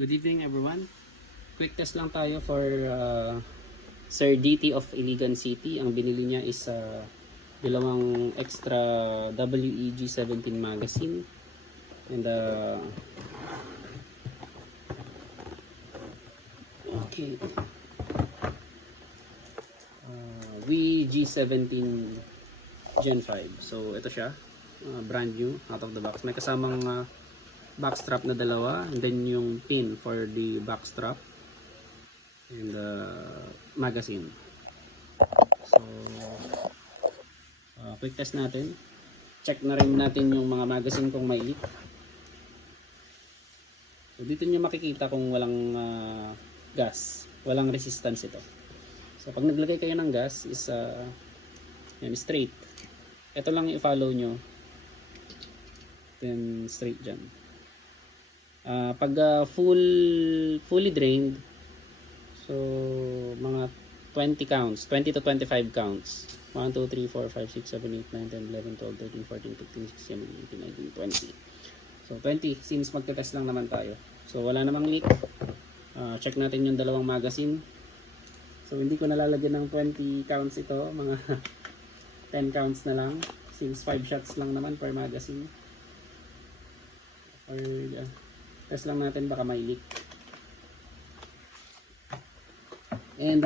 Good evening everyone. Quick test lang tayo for Sir DT of Iligan City. Ang binili niya is dalawang extra WEG-17 magazine and okay, WEG-17 Gen 5. So ito siya, brand new out of the box. May kasamang backstrap na dalawa, and then yung pin for the backstrap and magazine. So quick test natin. Check na rin natin yung mga magazine kung may leak. So dito nyo makikita kung walang gas, walang resistance ito. So pag naglagay kayo ng gas is yan, straight. Ito lang i-follow nyo, then straight dyan. Pag fully drained, so mga 20 counts, 20 to 25 counts. 1, 2, 3, 4, 5, 6, 7, 8, 9, 10, 11, 12, 13, 14, 15, 16, 17, 18, 19, 20. So 20 since magte-test lang naman tayo. So wala namang leak. Check natin yung dalawang magazine. So hindi ko nalalagyan ng 20 counts ito, mga 10 counts na lang since 5 shots lang naman per magazine. Or test lang natin, baka may leak. And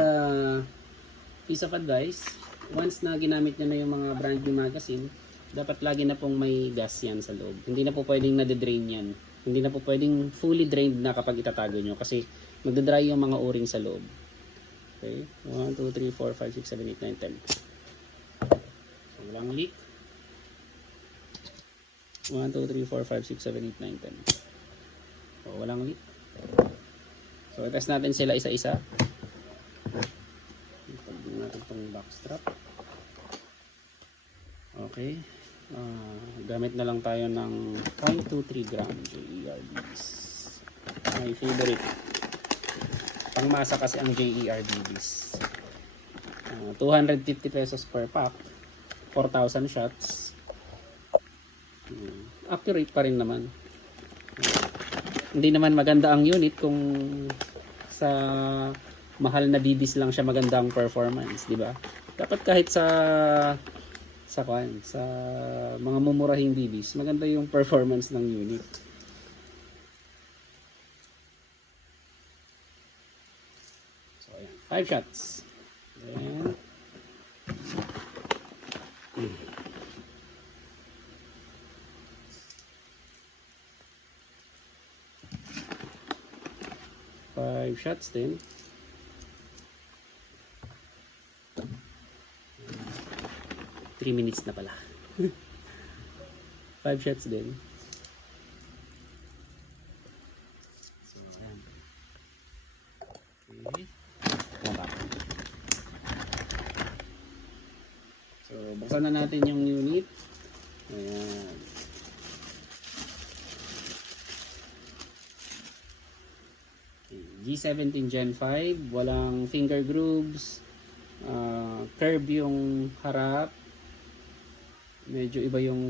piece of advice, once na ginamit nyo na yung mga brand new magazine, dapat lagi na pong may gas yan sa loob. Hindi na po pwedeng nade-drain yan. Hindi na po pwedeng fully drained na kapag itatago nyo kasi magdadry yung mga o-ring sa loob. Okay, 1, 2, 3, 4, 5, 6, 7, 8, 9, 10. So walang leak. 1, 2, 3, 4, 5, 6, 7, 8, 9, 10. So walang leak. So i-test natin sila isa-isa. Pagbuo natin itong backstrap. Okay. Gamit na lang tayo ng 0.23 gram JERBs. My favorite. Pangmasa kasi ang JERBs. 250 pesos per pack. 4,000 shots. Accurate pa rin naman. Hindi naman maganda ang unit kung sa mahal na BBs lang siya maganda ang performance, di ba? Dapat kahit sa mga mumurahing BBs, maganda yung performance ng unit. So ayan, 5 shots. Then 5 shots din. 3 minutes na pala. 5 shots din. So, ayan. Okay. So, buksan na natin yung unit. Ayan. G17 Gen 5, walang finger grooves, curve yung harap, medyo iba yung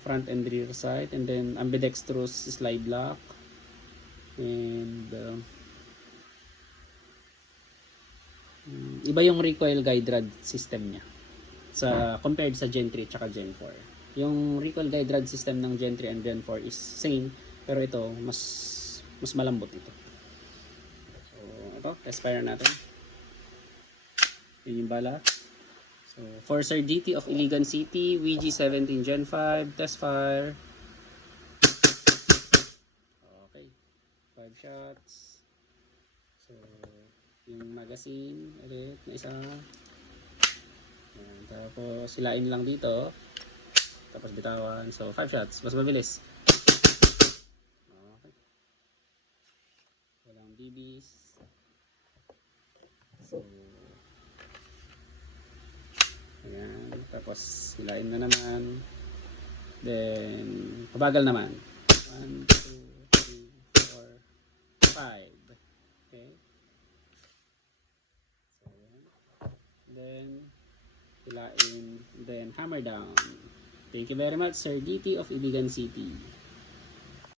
front and rear sight, and then ambidextrous slide lock, and iba yung recoil guide rod system niya compared sa Gen 3 at Gen 4. Yung recoil guide rod system ng Gen 3 and Gen 4 is same, pero ito mas malambot ito. Test fire natin. Yun yung bala. So, for Sir DT of Iligan City, WEG-17 Gen 5, test fire. Okay. 5 shots. So, yung magazine, ulit, na isa. Ayan, tapos, silain lang dito. Tapos, bitawan. So, 5 shots. Mas mabilis. Okay. Walang BBs. So, ayan, tapos hilain na naman, then pabagal naman, 1, 2, 3, 4, 5. Okay, so ayan. Then hilain, then hammer down. Thank you very much, Sir DT of Iligan City.